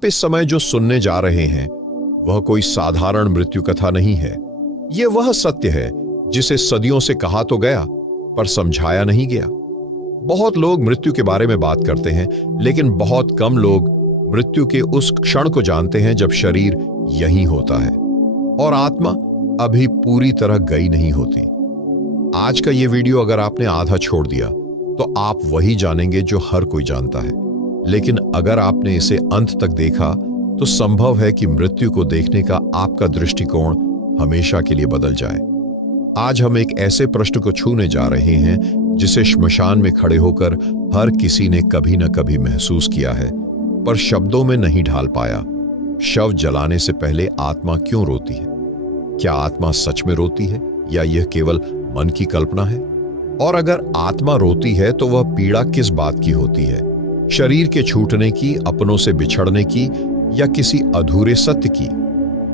आप इस समय जो सुनने जा रहे हैं वह कोई साधारण मृत्यु कथा नहीं है। यह वह सत्य है जिसे सदियों से कहा तो गया पर समझाया नहीं गया। बहुत लोग मृत्यु के बारे में बात करते हैं, लेकिन बहुत कम लोग मृत्यु के उस क्षण को जानते हैं जब शरीर यहीं होता है और आत्मा अभी पूरी तरह गई नहीं होती। आज का यह वीडियो अगर आपने आधा छोड़ दिया तो आप वही जानेंगे जो हर कोई जानता है, लेकिन अगर आपने इसे अंत तक देखा तो संभव है कि मृत्यु को देखने का आपका दृष्टिकोण हमेशा के लिए बदल जाए। आज हम एक ऐसे प्रश्न को छूने जा रहे हैं जिसे श्मशान में खड़े होकर हर किसी ने कभी न कभी महसूस किया है, पर शब्दों में नहीं ढाल पाया। शव जलाने से पहले आत्मा क्यों रोती है? क्या आत्मा सच में रोती है या यह केवल मन की कल्पना है? और अगर आत्मा रोती है तो वह पीड़ा किस बात की होती है? शरीर के छूटने की, अपनों से बिछड़ने की, या किसी अधूरे सत्य की?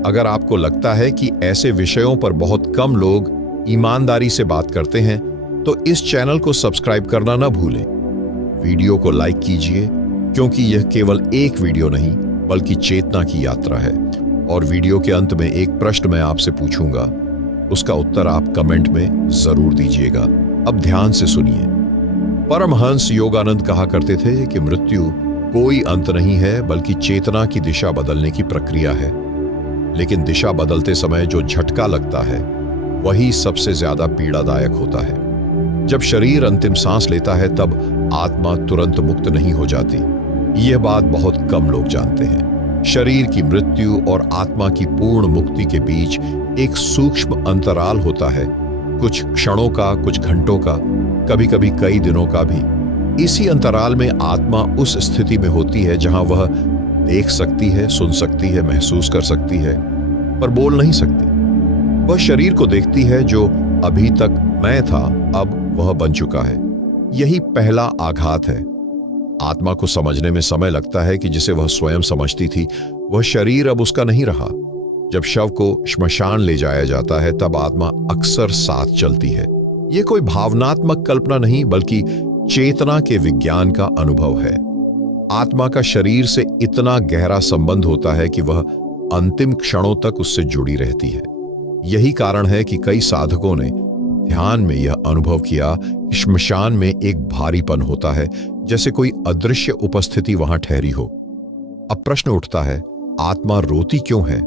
अगर आपको लगता है कि ऐसे विषयों पर बहुत कम लोग ईमानदारी से बात करते हैं तो इस चैनल को सब्सक्राइब करना ना भूलें। वीडियो को लाइक कीजिए, क्योंकि यह केवल एक वीडियो नहीं बल्कि चेतना की यात्रा है। और वीडियो के अंत में एक प्रश्न मैं आपसे पूछूंगा, उसका उत्तर आप कमेंट में जरूर दीजिएगा। अब ध्यान से सुनिए। परमहंस योगानंद कहा करते थे कि मृत्यु कोई अंत नहीं है बल्कि चेतना की दिशा बदलने की प्रक्रिया है। लेकिन दिशा बदलते समय जो झटका लगता है वही सबसे ज्यादा पीड़ादायक होता है। जब शरीर अंतिम सांस लेता है तब आत्मा तुरंत मुक्त नहीं हो जाती। यह बात बहुत कम लोग जानते हैं। शरीर की मृत्यु और आत्मा की पूर्ण मुक्ति के बीच एक सूक्ष्म अंतराल होता है, कुछ क्षणों का, कुछ घंटों का, कभी कभी कई दिनों का भी। इसी अंतराल में आत्मा उस स्थिति में होती है जहां वह देख सकती है, सुन सकती है, महसूस कर सकती है, पर बोल नहीं सकती। वह शरीर को देखती है जो अभी तक मैं था, अब वह बन चुका है। यही पहला आघात है। आत्मा को समझने में समय लगता है कि जिसे वह स्वयं समझती थी वह शरीर अब उसका नहीं रहा। जब शव को श्मशान ले जाया जाता है तब आत्मा अक्सर साथ चलती है। यह कोई भावनात्मक कल्पना नहीं बल्कि चेतना के विज्ञान का अनुभव है। आत्मा का शरीर से इतना गहरा संबंध होता है कि वह अंतिम क्षणों तक उससे जुड़ी रहती है। यही कारण है कि कई साधकों ने ध्यान में यह अनुभव किया कि श्मशान में एक भारीपन होता है, जैसे कोई अदृश्य उपस्थिति वहां ठहरी हो। अब प्रश्न उठता है, आत्मा रोती क्यों है?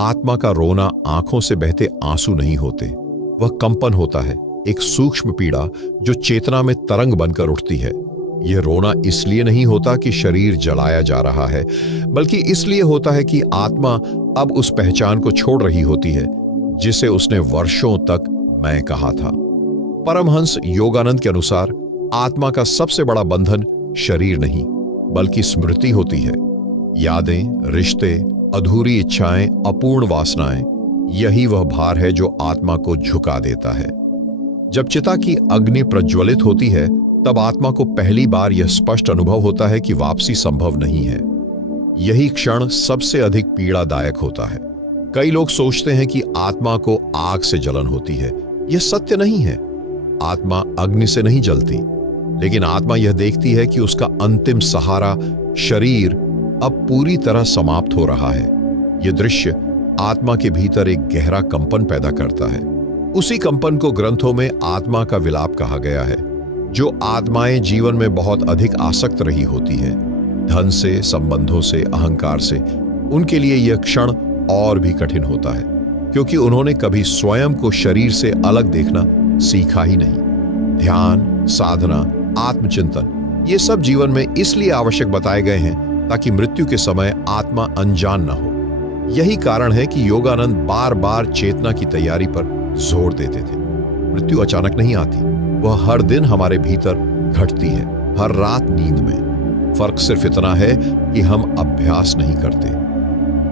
आत्मा का रोना आंखों से बहते आंसू नहीं होते, वह कंपन होता है, एक सूक्ष्म पीड़ा जो चेतना में तरंग बनकर उठती है। यह रोना इसलिए नहीं होता कि शरीर जलाया जा रहा है, बल्कि इसलिए होता है कि आत्मा अब उस पहचान को छोड़ रही होती है जिसे उसने वर्षों तक मैं कहा था। परमहंस योगानंद के अनुसार आत्मा का सबसे बड़ा बंधन शरीर नहीं बल्कि स्मृति होती है। यादें, रिश्ते, अधूरी इच्छाएं, अपूर्ण वासनाएं, यही वह भार है जो आत्मा को झुका देता है। जब चिता की अग्नि प्रज्वलित होती है तब आत्मा को पहली बार यह स्पष्ट अनुभव होता है कि वापसी संभव नहीं है। यही क्षण सबसे अधिक पीड़ादायक होता है। कई लोग सोचते हैं कि आत्मा को आग से जलन होती है। यह सत्य नहीं है। आत्मा अग्नि से नहीं जलती, लेकिन आत्मा यह देखती है कि उसका अंतिम सहारा शरीर अब पूरी तरह समाप्त हो रहा है। यह दृश्य आत्मा के भीतर एक गहरा कंपन पैदा करता है। उसी कंपन को ग्रंथों में आत्मा का विलाप कहा गया है। जो आत्माएं जीवन में बहुत अधिक आसक्त रही होती है, धन से, संबंधों से, अहंकार से, उनके लिए यह क्षण और भी कठिन होता है, क्योंकि उन्होंने कभी स्वयं को शरीर से अलग देखना सीखा ही नहीं। ध्यान, साधना, आत्मचिंतन, ये सब जीवन में इसलिए आवश्यक बताए गए हैं ताकि मृत्यु के समय आत्मा अनजान न हो। यही कारण है कि योगानंद बार बार चेतना की तैयारी पर जोर देते थे। मृत्यु अचानक नहीं आती, वह हर दिन हमारे भीतर घटती है, हर रात नींद में। फर्क सिर्फ इतना है कि हम अभ्यास नहीं करते।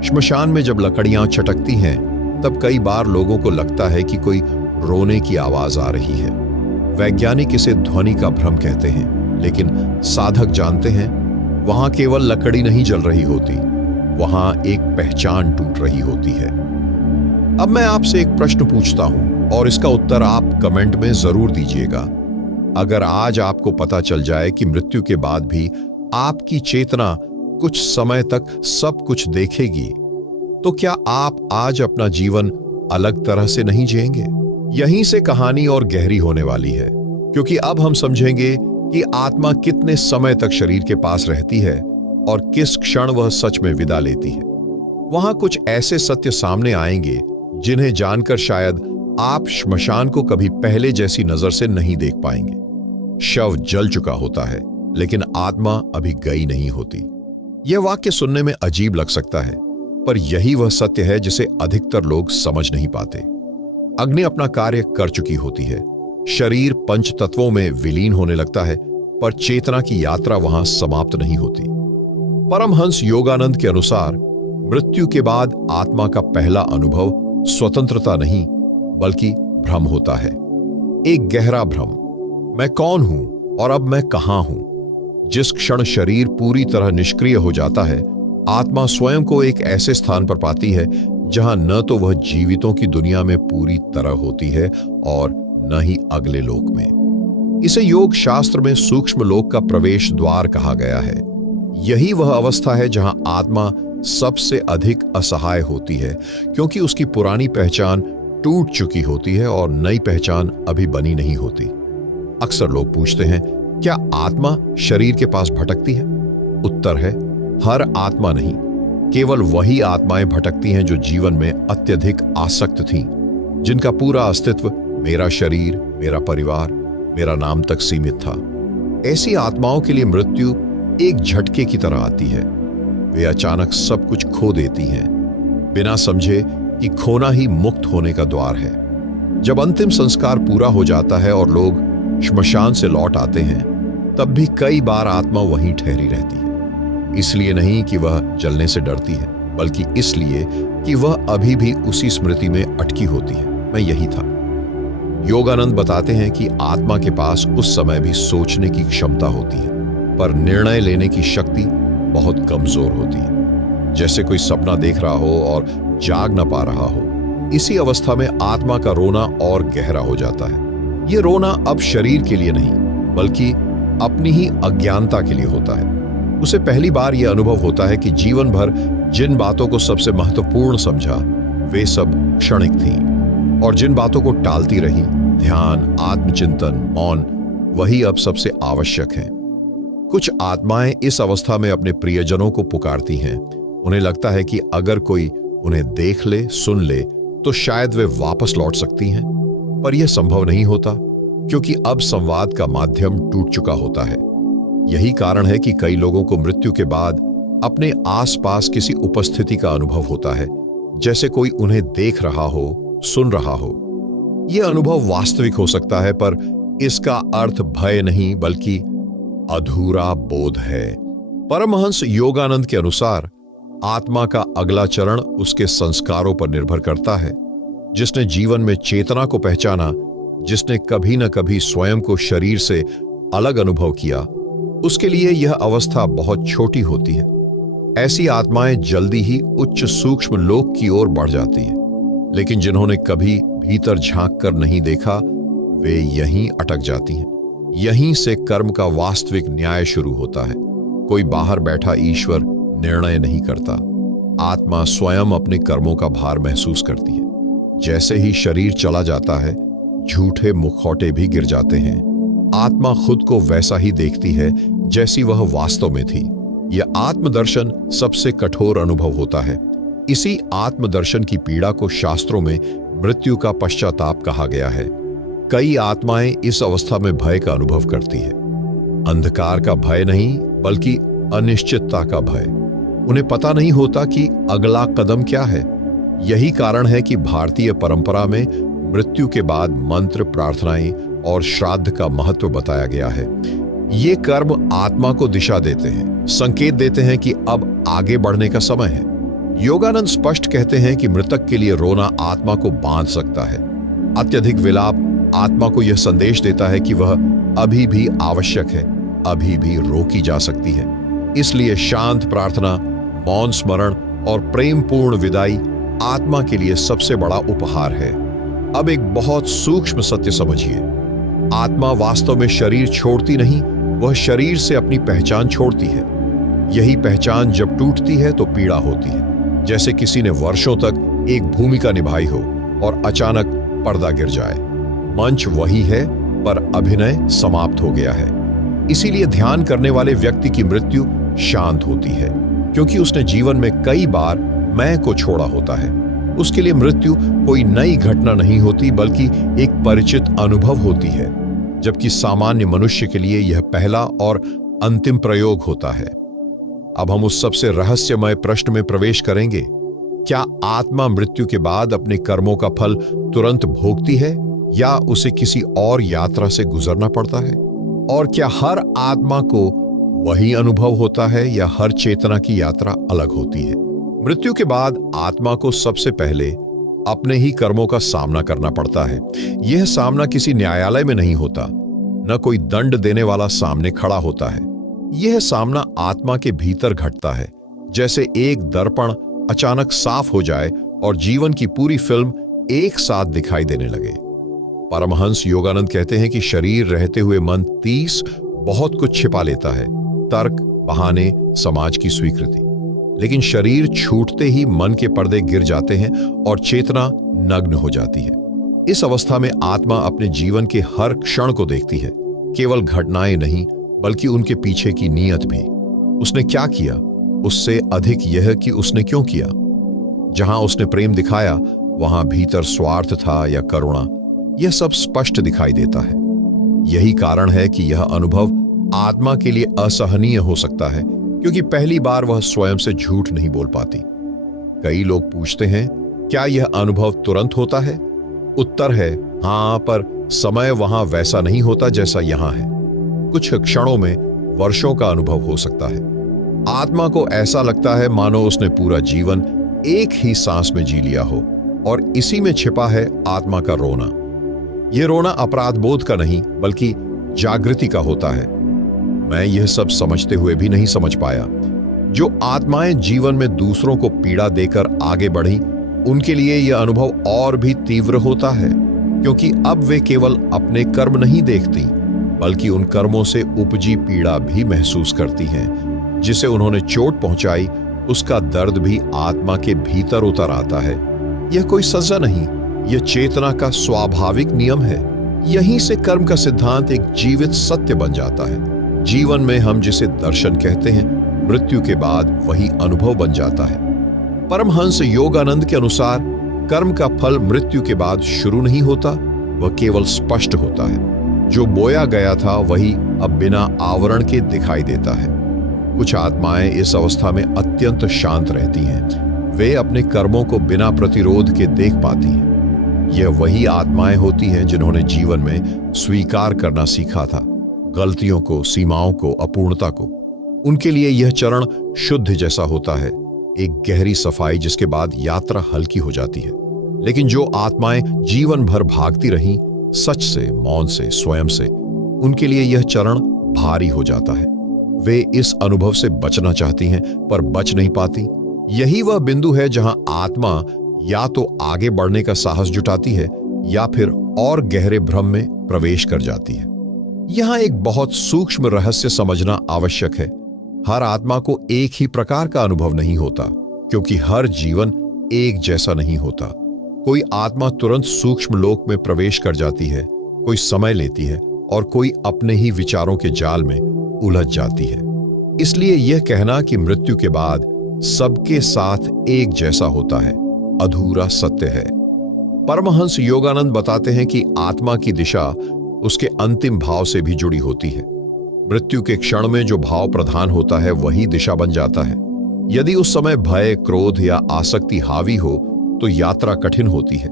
श्मशान में जब लकड़ियां चटकती हैं तब कई बार लोगों को लगता है कि कोई रोने की आवाज आ रही है। वैज्ञानिक इसे ध्वनि का भ्रम कहते हैं, लेकिन साधक जानते हैं वहां केवल लकड़ी नहीं जल रही होती, वहां एक पहचान टूट रही होती है। अब मैं आपसे एक प्रश्न पूछता हूं और इसका उत्तर आप कमेंट में जरूर दीजिएगा। अगर आज आपको पता चल जाए कि मृत्यु के बाद भी आपकी चेतना कुछ समय तक सब कुछ देखेगी, तो क्या आप आज अपना जीवन अलग तरह से नहीं जिएंगे? यहीं से कहानी और गहरी होने वाली है, क्योंकि अब हम समझेंगे कि आत्मा कितने समय तक शरीर के पास रहती है और किस क्षण वह सच में विदा लेती है। वहां कुछ ऐसे सत्य सामने आएंगे जिन्हें जानकर शायद आप श्मशान को कभी पहले जैसी नजर से नहीं देख पाएंगे। शव जल चुका होता है, लेकिन आत्मा अभी गई नहीं होती। यह वाक्य सुनने में अजीब लग सकता है, पर यही वह सत्य है जिसे अधिकतर लोग समझ नहीं पाते। अग्नि अपना कार्य कर चुकी होती है, शरीर पंच तत्वों में विलीन होने लगता है, पर चेतना की यात्रा वहां समाप्त नहीं होती। परमहंस योगानंद के अनुसार मृत्यु के बाद आत्मा का पहला अनुभव स्वतंत्रता नहीं बल्कि भ्रम होता है। एक गहरा भ्रम, मैं कौन हूं और अब मैं कहां हूं। जिस क्षण शरीर पूरी तरह निष्क्रिय हो जाता है, आत्मा स्वयं को एक ऐसे स्थान पर पाती है जहां न तो वह जीवितों की दुनिया में पूरी तरह होती है और न ही अगले लोक में। इसे योग शास्त्र में सूक्ष्म लोक का प्रवेश द्वार कहा गया है। यही वह अवस्था है जहां आत्मा सबसे अधिक असहाय होती है, क्योंकि उसकी पुरानी पहचान टूट चुकी होती है और नई पहचान अभी बनी नहीं होती। अक्सर लोग पूछते हैं, क्या आत्मा शरीर के पास भटकती है? उत्तर है, हर आत्मा नहीं, केवल वही आत्माएं भटकती हैं जो जीवन में अत्यधिक आसक्त थीं, जिनका पूरा अस्तित्व मेरा शरीर, मेरा परिवार, मेरा नाम तक सीमित था। ऐसी आत्माओं के लिए मृत्यु एक झटके की तरह आती है। वे अचानक सब कुछ खो देती हैं, बिना समझे कि खोना ही मुक्त होने का द्वार है। जब अंतिम संस्कार पूरा हो जाता है और लोग श्मशान से लौट आते हैं, तब भी कई बार आत्मा वहीं ठहरी रहती है। इसलिए नहीं कि वह जलने से डरती है, बल्कि इसलिए कि वह अभी भी उसी स्मृति में अटकी होती है, मैं यही था। योगानंद बताते हैं कि आत्मा के पास उस समय भी सोचने की क्षमता होती है, पर निर्णय लेने की शक्ति बहुत कमजोर होती है। जैसे कोई सपना देख रहा हो और जाग न पा रहा हो। इसी अवस्था में आत्मा का रोना और गहरा हो जाता है। ये रोना अब शरीर के लिए नहीं, बल्कि अपनी ही अज्ञानता के लिए होता है। उसे पहली बार यह अनुभव होता है कि जीवन भर जिन बातों को सबसे महत्वपूर्ण समझा, वे सब क्षणिक थीं, और जिन बातों को टालती रही, ध्यान, आत्मचिंतन, मौन, वही अब सबसे आवश्यक है। कुछ आत्माएं इस अवस्था में अपने प्रियजनों को पुकारती हैं। उन्हें लगता है कि अगर कोई उन्हें देख ले, सुन ले, तो शायद वे वापस लौट सकती हैं, पर यह संभव नहीं होता, क्योंकि अब संवाद का माध्यम टूट चुका होता है। यही कारण है कि कई लोगों को मृत्यु के बाद अपने आसपास किसी उपस्थिति का अनुभव होता है, जैसे कोई उन्हें देख रहा हो, सुन रहा हो। यह अनुभव वास्तविक हो सकता है, पर इसका अर्थ भय नहीं बल्कि अधूरा बोध है। परमहंस योगानंद के अनुसार आत्मा का अगला चरण उसके संस्कारों पर निर्भर करता है। जिसने जीवन में चेतना को पहचाना, जिसने कभी न कभी स्वयं को शरीर से अलग अनुभव किया, उसके लिए यह अवस्था बहुत छोटी होती है। ऐसी आत्माएं जल्दी ही उच्च सूक्ष्म लोक की ओर बढ़ जाती है, लेकिन जिन्होंने कभी भीतर झांक कर नहीं देखा, वे यहीं अटक जाती हैं। यहीं से कर्म का वास्तविक न्याय शुरू होता है। कोई बाहर बैठा ईश्वर निर्णय नहीं करता। आत्मा स्वयं अपने कर्मों का भार महसूस करती है। जैसे ही शरीर चला जाता है, झूठे मुखौटे भी गिर जाते हैं। आत्मा खुद को वैसा ही देखती है जैसी वह वास्तव में थी। यह आत्मदर्शन सबसे कठोर अनुभव होता है। इसी आत्मदर्शन की पीड़ा को शास्त्रों में मृत्यु का पश्चाताप कहा गया है। कई आत्माएं इस अवस्था में भय का अनुभव करती है। अंधकार का भय नहीं, बल्कि अनिश्चितता का भय। उन्हें पता नहीं होता कि अगला कदम क्या है। यही कारण है कि भारतीय परंपरा में मृत्यु के बाद मंत्र, प्रार्थनाएं और श्राद्ध का महत्व बताया गया है। ये कर्म आत्मा को दिशा देते हैं, संकेत देते हैं कि अब आगे बढ़ने का समय है। योगानंद स्पष्ट कहते हैं कि मृतक के लिए रोना आत्मा को बांध सकता है। अत्यधिक विलाप आत्मा को यह संदेश देता है कि वह अभी भी आवश्यक है, अभी भी रोकी जा सकती है। इसलिए शांत प्रार्थना, मौन स्मरण और प्रेमपूर्ण विदाई आत्मा के लिए सबसे बड़ा उपहार है। अब एक बहुत सूक्ष्म सत्य समझिए। आत्मा वास्तव में शरीर छोड़ती नहीं, वह शरीर से अपनी पहचान छोड़ती है। यही पहचान जब टूटती है तो पीड़ा होती है, जैसे किसी ने वर्षों तक एक भूमिका निभाई हो और अचानक पर्दा गिर जाए। मंच वही है पर अभिनय समाप्त हो गया है। इसीलिए ध्यान करने वाले व्यक्ति की मृत्यु शांत होती है, क्योंकि उसने जीवन में कई बार मैं को छोड़ा होता है। उसके लिए मृत्यु कोई नई घटना नहीं होती, बल्कि एक परिचित अनुभव होती है, जबकि सामान्य मनुष्य के लिए यह पहला और अंतिम प्रयोग होता है। अब हम उस सबसे रहस्यमय प्रश्न में प्रवेश करेंगे। क्या आत्मा मृत्यु के बाद अपने कर्मों का फल तुरंत भोगती है या उसे किसी और यात्रा से गुजरना पड़ता है? और क्या हर आत्मा को वही अनुभव होता है या हर चेतना की यात्रा अलग होती है? मृत्यु के बाद आत्मा को सबसे पहले अपने ही कर्मों का सामना करना पड़ता है। यह सामना किसी न्यायालय में नहीं होता, न कोई दंड देने वाला सामने खड़ा होता है। यह सामना आत्मा के भीतर घटता है, जैसे एक दर्पण अचानक साफ हो जाए और जीवन की पूरी फिल्म एक साथ दिखाई देने लगे। परमहंस योगानंद कहते हैं कि शरीर रहते हुए मन 30 बहुत कुछ छिपा लेता है, तर्क, बहाने, समाज की स्वीकृति। लेकिन शरीर छूटते ही मन के पर्दे गिर जाते हैं और चेतना नग्न हो जाती है। इस अवस्था में आत्मा अपने जीवन के हर क्षण को देखती है, केवल घटनाएं नहीं बल्कि उनके पीछे की नीयत भी। उसने क्या किया, उससे अधिक यह कि उसने क्यों किया। जहां उसने प्रेम दिखाया वहां भीतर स्वार्थ था या करुणा, यह सब स्पष्ट दिखाई देता है। यही कारण है कि यह अनुभव आत्मा के लिए असहनीय हो सकता है, क्योंकि पहली बार वह स्वयं से झूठ नहीं बोल पाती। कई लोग पूछते हैं, क्या यह अनुभव तुरंत होता है? उत्तर है हां, पर समय वहां वैसा नहीं होता जैसा यहां है। कुछ क्षणों में वर्षों का अनुभव हो सकता है। आत्मा को ऐसा लगता है मानो उसने पूरा जीवन एक ही सांस में जी लिया हो, और इसी में छिपा है आत्मा का रोना। यह रोना अपराध बोध का नहीं बल्कि जागृति का होता है। मैं यह सब समझते हुए भी नहीं समझ पाया। जो आत्माएं जीवन में दूसरों को पीड़ा देकर आगे बढ़ी, उनके लिए यह अनुभव और भी तीव्र होता है, क्योंकि अब वे केवल अपने कर्म नहीं देखती बल्कि उन कर्मों से उपजी पीड़ा भी महसूस करती हैं। जिसे उन्होंने चोट पहुंचाई, उसका दर्द भी आत्मा के भीतर उतर आता है। यह कोई सजा नहीं, यह चेतना का स्वाभाविक नियम है। यहीं से कर्म का सिद्धांत एक जीवित सत्य बन जाता है। जीवन में हम जिसे दर्शन कहते हैं, मृत्यु के बाद वही अनुभव बन जाता है। परमहंस योगानंद के अनुसार कर्म का फल मृत्यु के बाद शुरू नहीं होता, वह केवल स्पष्ट होता है। जो बोया गया था वही अब बिना आवरण के दिखाई देता है। कुछ आत्माएं इस अवस्था में अत्यंत शांत रहती हैं। वे अपने कर्मों को बिना प्रतिरोध के देख पाती हैं। यह वही आत्माएं होती हैं जिन्होंने जीवन में स्वीकार करना सीखा था, गलतियों को, सीमाओं को, अपूर्णता को। उनके लिए यह चरण शुद्ध जैसा होता है, एक गहरी सफाई जिसके बाद यात्रा हल्की हो जाती है। लेकिन जो आत्माएं जीवन भर भागती रहीं, सच से, मौन से, स्वयं से, उनके लिए यह चरण भारी हो जाता है। वे इस अनुभव से बचना चाहती हैं पर बच नहीं पाती। यही वह बिंदु है जहां आत्मा या तो आगे बढ़ने का साहस जुटाती है या फिर और गहरे भ्रम में प्रवेश कर जाती है। यहां एक बहुत सूक्ष्म रहस्य समझना आवश्यक है। हर आत्मा को एक ही प्रकार का अनुभव नहीं होता, क्योंकि हर जीवन एक जैसा नहीं होता। कोई आत्मा तुरंत सूक्ष्म लोक में प्रवेश कर जाती है, कोई समय लेती है और कोई अपने ही विचारों के जाल में उलझ जाती है। इसलिए यह कहना कि मृत्यु के बाद सबके साथ एक जैसा होता है, अधूरा सत्य है। परमहंस योगानंद बताते हैं कि आत्मा की दिशा उसके अंतिम भाव से भी जुड़ी होती है। मृत्यु के क्षण में जो भाव प्रधान होता है वही दिशा बन जाता है। यदि उस समय भय, क्रोध या आसक्ति हावी हो तो यात्रा कठिन होती है।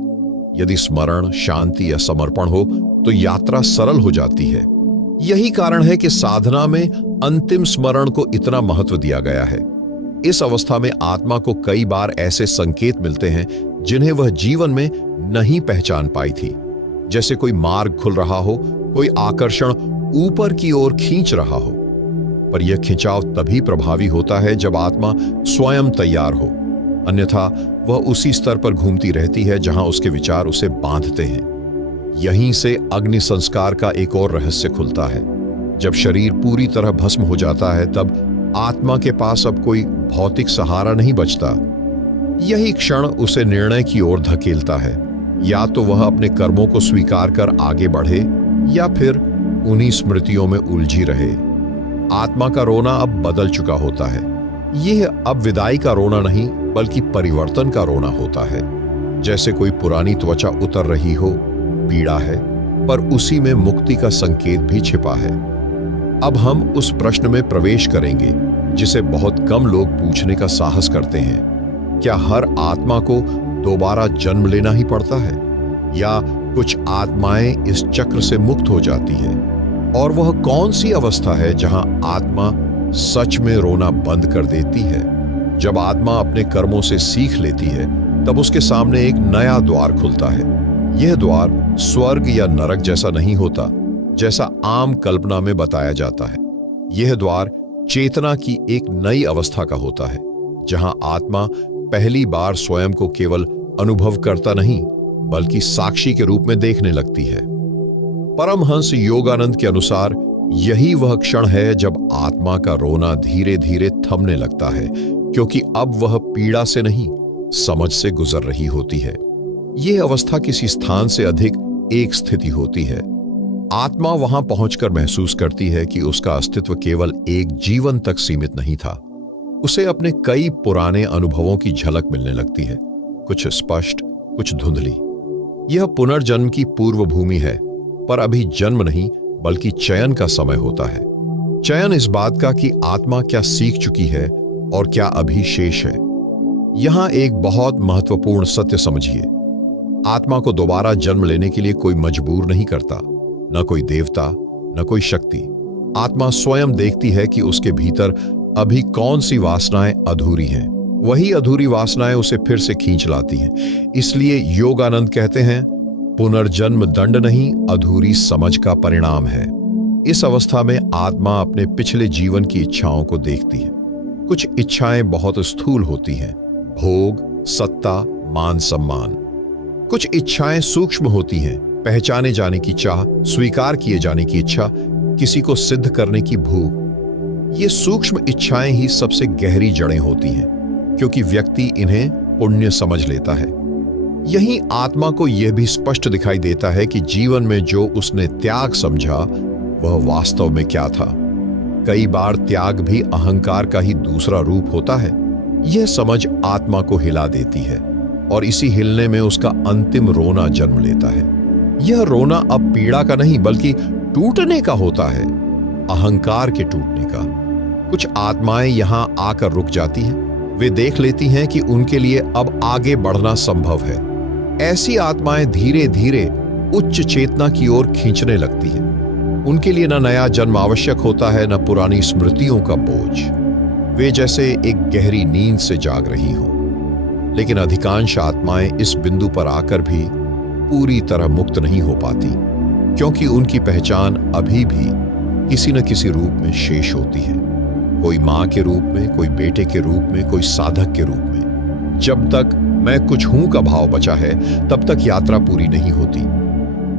यदि स्मरण, शांति या समर्पण हो तो यात्रा सरल हो जाती है। यही कारण है कि साधना में अंतिम स्मरण को इतना महत्व दिया गया है। इस अवस्था में आत्मा को कई बार ऐसे संकेत मिलते हैं जिन्हें वह जीवन में नहीं पहचान पाई थी, जैसे कोई मार्ग खुल रहा हो, कोई आकर्षण ऊपर की ओर खींच रहा हो। पर यह खिंचाव तभी प्रभावी होता है जब आत्मा स्वयं तैयार हो, अन्यथा वह उसी स्तर पर घूमती रहती है जहां उसके विचार उसे बांधते हैं। यहीं से अग्नि संस्कार का एक और रहस्य खुलता है। जब शरीर पूरी तरह भस्म हो जाता है, तब आत्मा के पास अब कोई भौतिक सहारा नहीं बचता। यही क्षण उसे निर्णय की ओर धकेलता है। या तो वह अपने कर्मों को स्वीकार कर आगे बढ़े या फिर उन्हीं स्मृतियों में उलझी रहे। आत्मा का रोना अब बदल चुका होता है। यह अब विदाई का रोना नहीं बल्कि परिवर्तन का रोना होता है। जैसे कोई पुरानी त्वचा उतर रही हो, पीड़ा है, पर उसी में मुक्ति का संकेत भी छिपा है। अब हम उस प्रश्न में प्रवेश करेंगे जिसे बहुत कम लोग पूछने का साहस करते हैं। क्या हर आत्मा को दोबारा जन्म लेना ही पड़ता है, या कुछ आत्माएं इस चक्र से मुक्त हो जाती है? और वह कौन सी अवस्था है जहां आत्मा सच में रोना बंद कर देती है? जब आत्मा अपने कर्मों से सीख लेती है, तब उसके सामने एक नया द्वार खुलता है। यह द्वार स्वर्ग या नरक जैसा नहीं होता, जैसा आम कल्पना में बताया जाता है। यह द्वार चेतना की एक नई अवस्था का होता है, जहां आत्मा पहली बार स्वयं को केवल अनुभव करता नहीं बल्कि साक्षी के रूप में देखने लगती है। परमहंस योगानंद के अनुसार यही वह क्षण है जब आत्मा का रोना धीरे धीरे थमने लगता है, क्योंकि अब वह पीड़ा से नहीं, समझ से गुजर रही होती है। यह अवस्था किसी स्थान से अधिक एक स्थिति होती है। आत्मा वहां पहुंचकर महसूस करती है कि उसका अस्तित्व केवल एक जीवन तक सीमित नहीं था। उसे अपने कई पुराने अनुभवों की झलक मिलने लगती है, कुछ स्पष्ट, कुछ धुंधली। यह पुनर्जन्म की पूर्व भूमि है, पर अभी जन्म नहीं बल्कि चयन का समय होता है। चयन इस बात का कि आत्मा क्या सीख चुकी है और क्या अभी शेष है। यहां एक बहुत महत्वपूर्ण सत्य समझिए। आत्मा को दोबारा जन्म लेने के लिए कोई मजबूर नहीं करता, न कोई देवता, न कोई शक्ति। आत्मा स्वयं देखती है कि उसके भीतर अभी कौन सी वासनाएं अधूरी हैं। वही अधूरी वासनाएं उसे फिर से खींच लाती हैं। इसलिए योगानंद कहते हैं, पुनर्जन्म दंड नहीं, अधूरी समझ का परिणाम है। इस अवस्था में आत्मा अपने पिछले जीवन की इच्छाओं को देखती है। कुछ इच्छाएं बहुत स्थूल होती हैं, भोग, सत्ता, मान सम्मान। कुछ इच्छाएं सूक्ष्म होती हैं, पहचाने जाने की चाह, स्वीकार किए जाने की इच्छा, किसी को सिद्ध करने की भूख। ये सूक्ष्म इच्छाएं ही सबसे गहरी जड़ें होती हैं, क्योंकि व्यक्ति इन्हें पुण्य समझ लेता है। यही आत्मा को यह भी स्पष्ट दिखाई देता है कि जीवन में जो उसने त्याग समझा वह वास्तव में क्या था। कई बार त्याग भी अहंकार का ही दूसरा रूप होता है। यह समझ आत्मा को हिला देती है और इसी हिलने में उसका अंतिम रोना जन्म लेता है। यह रोना अब पीड़ा का नहीं बल्कि टूटने का होता है, अहंकार के टूटने का। कुछ आत्माएं यहां आकर रुक जाती हैं। वे देख लेती हैं कि उनके लिए अब आगे बढ़ना संभव है। ऐसी आत्माएं धीरे धीरे उच्च चेतना की ओर खींचने लगती हैं। उनके लिए न नया जन्म आवश्यक होता है, न पुरानी स्मृतियों का बोझ। वे जैसे एक गहरी नींद से जाग रही हो। लेकिन अधिकांश आत्माएं इस बिंदु पर आकर भी पूरी तरह मुक्त नहीं हो पाती, क्योंकि उनकी पहचान अभी भी किसी न किसी रूप में शेष होती है। कोई मां के रूप में, कोई बेटे के रूप में, कोई साधक के रूप में। जब तक मैं कुछ हूं का भाव बचा है, तब तक यात्रा पूरी नहीं होती।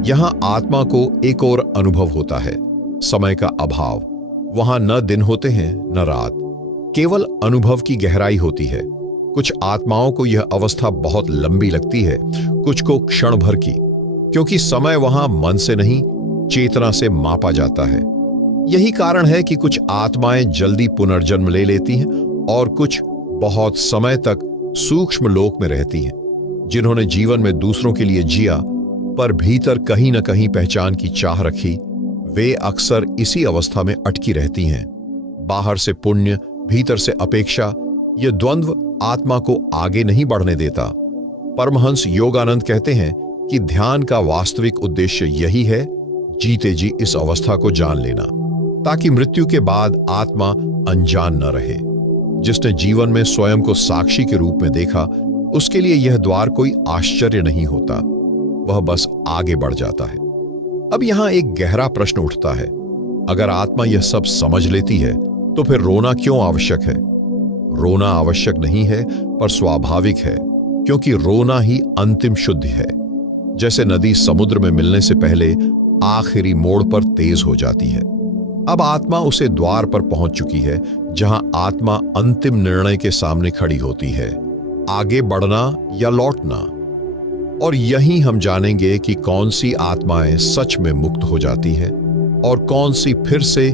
यहां आत्मा को एक और अनुभव होता है, समय का अभाव। वहां न दिन होते हैं न रात, केवल अनुभव की गहराई होती है। कुछ आत्माओं को यह अवस्था बहुत लंबी लगती है, कुछ को क्षण भर की, क्योंकि समय वहां मन से नहीं, चेतना से मापा जाता है। यही कारण है कि कुछ आत्माएं जल्दी पुनर्जन्म ले लेती हैं और कुछ बहुत समय तक सूक्ष्म लोक में रहती हैं। जिन्होंने जीवन में दूसरों के लिए जिया पर भीतर कहीं न कहीं पहचान की चाह रखी, वे अक्सर इसी अवस्था में अटकी रहती हैं। बाहर से पुण्य, भीतर से अपेक्षा, यह द्वंद्व आत्मा को आगे नहीं बढ़ने देता। परमहंस योगानंद कहते हैं कि ध्यान का वास्तविक उद्देश्य यही है, जीते जी इस अवस्था को जान लेना, ताकि मृत्यु के बाद आत्मा अनजान न रहे। जिसने जीवन में स्वयं को साक्षी के रूप में देखा, उसके लिए यह द्वार कोई आश्चर्य नहीं होता, वह बस आगे बढ़ जाता है। अब यहां एक गहरा प्रश्न उठता है, अगर आत्मा यह सब समझ लेती है तो फिर रोना क्यों आवश्यक है? रोना आवश्यक नहीं है, पर स्वाभाविक है, क्योंकि रोना ही अंतिम शुद्धि है। जैसे नदी समुद्र में मिलने से पहले आखिरी मोड़ पर तेज हो जाती है। अब आत्मा उसे द्वार पर पहुंच चुकी है, जहां आत्मा अंतिम निर्णय के सामने खड़ी होती है, आगे बढ़ना या लौटना। और यहीं हम जानेंगे कि कौन सी आत्माएं सच में मुक्त हो जाती है और कौन सी फिर से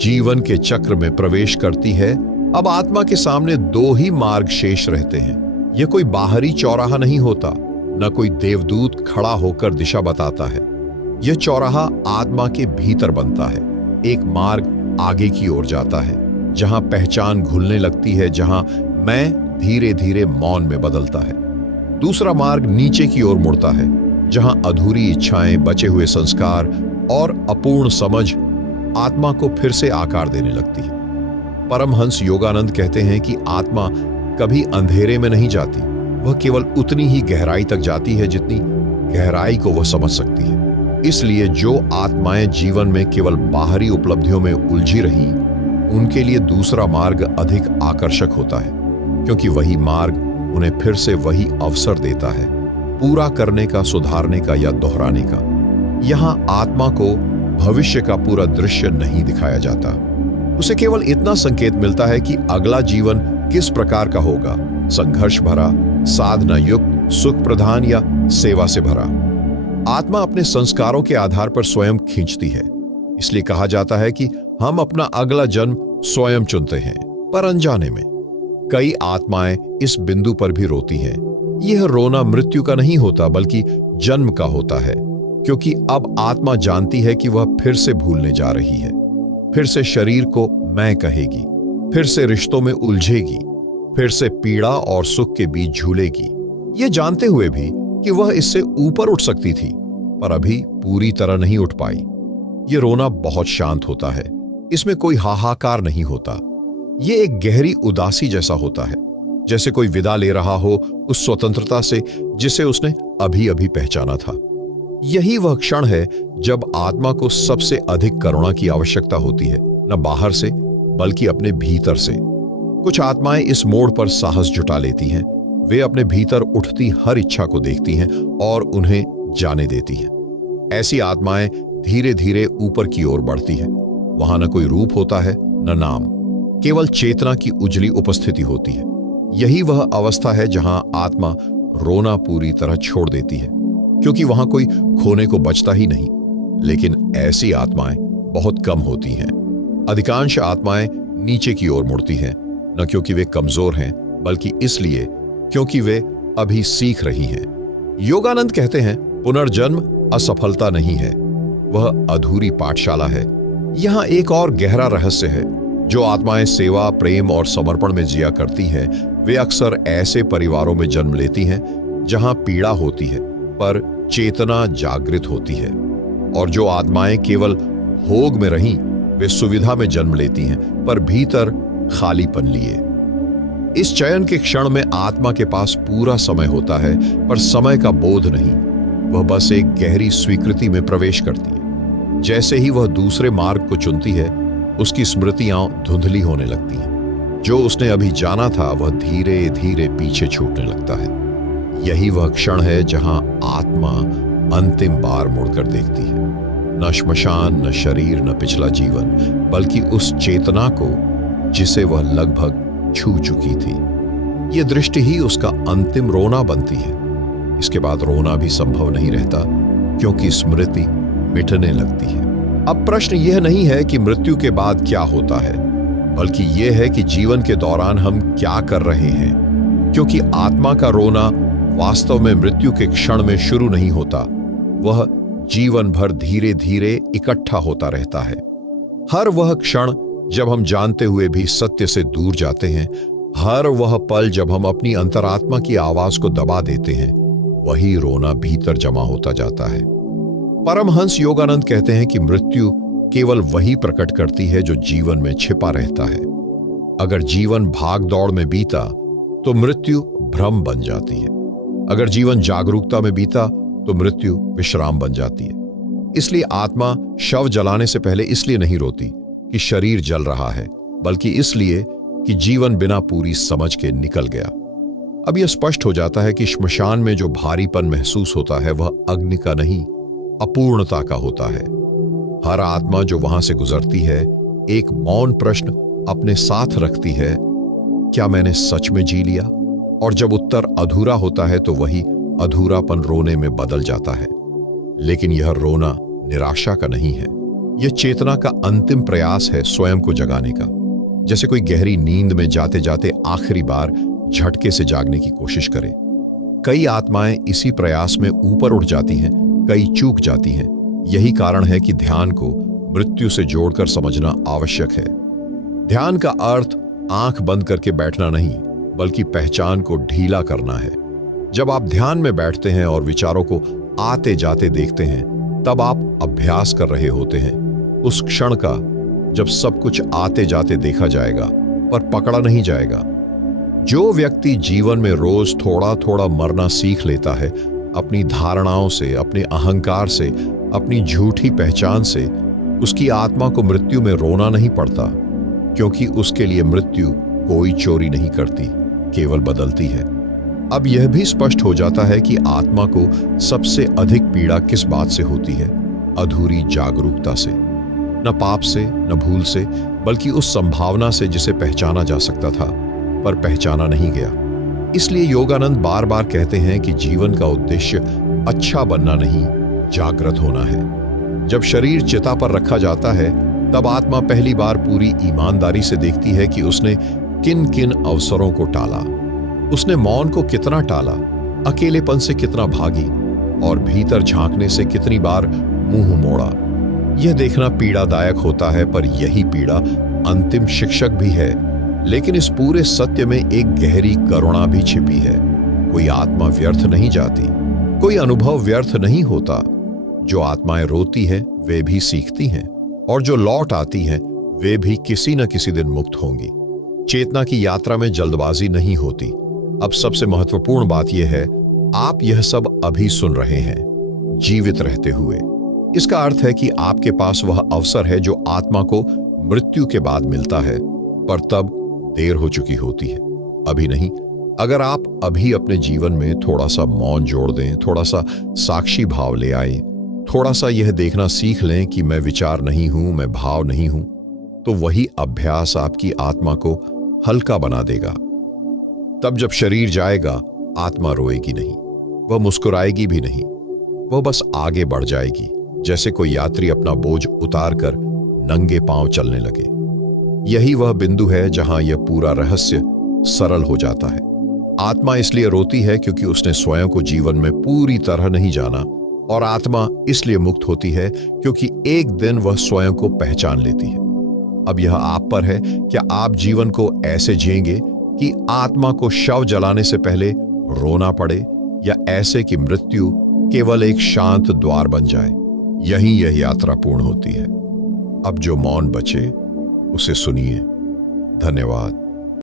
जीवन के चक्र में प्रवेश करती है। अब आत्मा के सामने दो ही मार्ग शेष रहते हैं। यह कोई बाहरी चौराहा नहीं होता, न कोई देवदूत खड़ा होकर दिशा बताता है। यह चौराहा आत्मा के भीतर बनता है। एक मार्ग आगे की ओर जाता है, जहां पहचान घुलने लगती है, जहां मैं धीरे धीरे मौन में बदलता है। दूसरा मार्ग नीचे की ओर मुड़ता है, जहां अधूरी इच्छाएं, बचे हुए संस्कार और अपूर्ण समझ आत्मा को फिर से आकार देने लगती है। परमहंस योगानंद कहते हैं कि आत्मा कभी अंधेरे में नहीं जाती, वह केवल उतनी ही गहराई तक जाती है जितनी गहराई को वह समझ सकती है। इसलिए जो आत्माएं जीवन में केवल बाहरी उपलब्धियों में उलझी रहीं, उनके लिए दूसरा मार्ग अधिक आकर्षक होता है, क्योंकि वही मार्ग उन्हें फिर से वही अवसर देता है, पूरा करने का, सुधारने का या दोहराने का। यहां आत्मा को भविष्य का पूरा दृश्य नहीं दिखाया जाता, उसे केवल इतना संकेत मिलता है कि अगला जीवन किस प्रकार का होगा, संघर्ष भरा, साधना युक्त, सुख प्रधान या सेवा से भरा। आत्मा अपने संस्कारों के आधार पर स्वयं खींचती है। इसलिए कहा जाता है कि हम अपना अगला जन्म स्वयं चुनते हैं। पर अनजाने में कई आत्माएं इस बिंदु पर भी रोती हैं। यह रोना मृत्यु का नहीं होता, बल्कि जन्म का होता है, क्योंकि अब आत्मा जानती है कि वह फिर से भूलने जा रही है, फिर से शरीर को मैं कहेगी, फिर से रिश्तों में उलझेगी, फिर से पीड़ा और सुख के बीच झूलेगी। यह जानते हुए भी कि वह इससे ऊपर उठ सकती थी, पर अभी पूरी तरह नहीं उठ पाई। यह रोना बहुत शांत होता है, इसमें कोई हाहाकार नहीं होता। यह एक गहरी उदासी जैसा होता है, जैसे कोई विदा ले रहा हो उस स्वतंत्रता से जिसे उसने अभी अभी पहचाना था। यही वह क्षण है जब आत्मा को सबसे अधिक करुणा की आवश्यकता होती है, न बाहर से बल्कि अपने भीतर से। कुछ आत्माएं इस मोड़ पर साहस जुटा लेती हैं। वे अपने भीतर उठती हर इच्छा को देखती हैं और उन्हें जाने देती हैं। ऐसी आत्माएं धीरे धीरे ऊपर की ओर बढ़ती हैं। वहां न कोई रूप होता है, न नाम, केवल चेतना की उजली उपस्थिति होती है। यही वह अवस्था है जहां आत्मा रोना पूरी तरह छोड़ देती है, क्योंकि वहां कोई खोने को बचता ही नहीं। लेकिन ऐसी आत्माएं बहुत कम होती हैं। अधिकांश आत्माएं नीचे की ओर मुड़ती हैं, न क्योंकि वे कमजोर हैं, बल्कि इसलिए क्योंकि वे अभी सीख रही हैं। योगानंद कहते हैं, पुनर्जन्म असफलता नहीं है, वह अधूरी पाठशाला है। यहां एक और गहरा रहस्य है। जो आत्माएं सेवा, प्रेम और समर्पण में जिया करती हैं, वे अक्सर ऐसे परिवारों में जन्म लेती हैं जहां पीड़ा होती है, पर चेतना जागृत होती है। और जो आत्माएं केवल भोग में रहीं, वे सुविधा में जन्म लेती हैं, पर भीतर खालीपन लिए। इस चयन के क्षण में आत्मा के पास पूरा समय होता है, पर समय का बोध नहीं। वह बस एक गहरी स्वीकृति में प्रवेश करती है। जैसे ही वह दूसरे मार्ग को चुनती है, उसकी स्मृतियां धुंधली होने लगती हैं। जो उसने अभी जाना था, वह धीरे धीरे पीछे छूटने लगता है। यही वह क्षण है जहां आत्मा अंतिम बार मुड़कर देखती है। न श्मशान, न शरीर, न पिछला जीवन, बल्कि उस चेतना को जिसे वह लगभग छू चुकी थी। यह दृष्टि ही उसका अंतिम रोना बनती है। इसके बाद रोना भी संभव नहीं रहता, क्योंकि स्मृति मिटने लगती है। अब प्रश्न यह नहीं है कि मृत्यु के बाद क्या होता है, बल्कि यह है कि जीवन के दौरान हम क्या कर रहे हैं। क्योंकि आत्मा का रोना वास्तव में मृत्यु के क्षण में शुरू नहीं होता, वह जीवन भर धीरे धीरे इकट्ठा होता रहता है। हर वह क्षण जब हम जानते हुए भी सत्य से दूर जाते हैं, हर वह पल जब हम अपनी अंतरात्मा की आवाज को दबा देते हैं, वही रोना भीतर जमा होता जाता है। परमहंस योगानंद कहते हैं कि मृत्यु केवल वही प्रकट करती है जो जीवन में छिपा रहता है। अगर जीवन भाग दौड़ में बीता तो मृत्यु भ्रम बन जाती है। अगर जीवन जागरूकता में बीता तो मृत्यु विश्राम बन जाती है। इसलिए आत्मा शव जलाने से पहले इसलिए नहीं रोती कि शरीर जल रहा है, बल्कि इसलिए कि जीवन बिना पूरी समझ के निकल गया। अब यह स्पष्ट हो जाता है कि श्मशान में जो भारीपन महसूस होता है वह अग्नि का नहीं, अपूर्णता का होता है। हर आत्मा जो वहां से गुजरती है एक मौन प्रश्न अपने साथ रखती है, क्या मैंने सच में जी लिया? और जब उत्तर अधूरा होता है तो वही अधूरापन रोने में बदल जाता है। लेकिन यह रोना निराशा का नहीं है, यह चेतना का अंतिम प्रयास है स्वयं को जगाने का। जैसे कोई गहरी नींद में जाते जाते आखिरी बार झटके से जागने की कोशिश करे। कई आत्माएं इसी प्रयास में ऊपर उठ जाती हैं, कई चूक जाती हैं। यही कारण है कि ध्यान को मृत्यु से जोड़कर समझना आवश्यक है। ध्यान का अर्थ आंख बंद करके बैठना नहीं, बल्कि पहचान को ढीला करना है। जब आप ध्यान में बैठते हैं और विचारों को आते जाते देखते हैं, तब आप अभ्यास कर रहे होते हैं। उस क्षण का जब सब कुछ आते जाते देखा जाएगा पर पकड़ा नहीं जाएगा। जो व्यक्ति जीवन में रोज थोड़ा थोड़ा मरना सीख लेता है, अपनी धारणाओं से, अपने अहंकार से, अपनी झूठी पहचान से, उसकी आत्मा को मृत्यु में रोना नहीं पड़ता, क्योंकि उसके लिए मृत्यु कोई चोरी नहीं करती, केवल बदलती है। अब यह भी स्पष्ट हो जाता है कि आत्मा को सबसे अधिक पीड़ा किस बात से होती है? अधूरी जागरूकता से। न पाप से, न भूल से, बल्कि उस संभावना से जिसे पहचाना जा सकता था पर पहचाना नहीं गया। इसलिए योगानंद बार बार कहते हैं कि जीवन का उद्देश्य अच्छा बनना नहीं, जागृत होना है। जब शरीर चिता पर रखा जाता है, तब आत्मा पहली बार पूरी ईमानदारी से देखती है कि उसने किन किन अवसरों को टाला, उसने मौन को कितना टाला, अकेलेपन से कितना भागी और भीतर झांकने से कितनी बार मुंह मोड़ा। यह देखना पीड़ादायक होता है, पर यही पीड़ा अंतिम शिक्षक भी है। लेकिन इस पूरे सत्य में एक गहरी करुणा भी छिपी है। कोई आत्मा व्यर्थ नहीं जाती, कोई अनुभव व्यर्थ नहीं होता। जो आत्माएं रोती हैं वे भी सीखती हैं, और जो लौट आती हैं वे भी किसी न किसी दिन मुक्त होंगी। चेतना की यात्रा में जल्दबाजी नहीं होती। अब सबसे महत्वपूर्ण बात यह है, आप यह सब अभी सुन रहे हैं, जीवित रहते हुए। इसका अर्थ है कि आपके पास वह अवसर है जो आत्मा को मृत्यु के बाद मिलता है, पर तब देर हो चुकी होती है, अभी नहीं। अगर आप अभी अपने जीवन में थोड़ा सा मौन जोड़ दें, थोड़ा सा साक्षी भाव ले आए, थोड़ा सा यह देखना सीख लें कि मैं विचार नहीं हूं, मैं भाव नहीं हूं, तो वही अभ्यास आपकी आत्मा को हल्का बना देगा। तब जब शरीर जाएगा, आत्मा रोएगी नहीं, वह मुस्कुराएगी भी नहीं, वह बस आगे बढ़ जाएगी, जैसे कोई यात्री अपना बोझ उतारकर नंगे पांव चलने लगे। यही वह बिंदु है जहां यह पूरा रहस्य सरल हो जाता है। आत्मा इसलिए रोती है क्योंकि उसने स्वयं को जीवन में पूरी तरह नहीं जाना, और आत्मा इसलिए मुक्त होती है क्योंकि एक दिन वह स्वयं को पहचान लेती है। अब यह आप पर है, क्या आप जीवन को ऐसे जिएंगे कि आत्मा को शव जलाने से पहले रोना पड़े, या ऐसे कि मृत्यु केवल एक शांत द्वार बन जाए? यहीं यह यात्रा पूर्ण होती है। अब जो मौन बचे उसे सुनिए। धन्यवाद।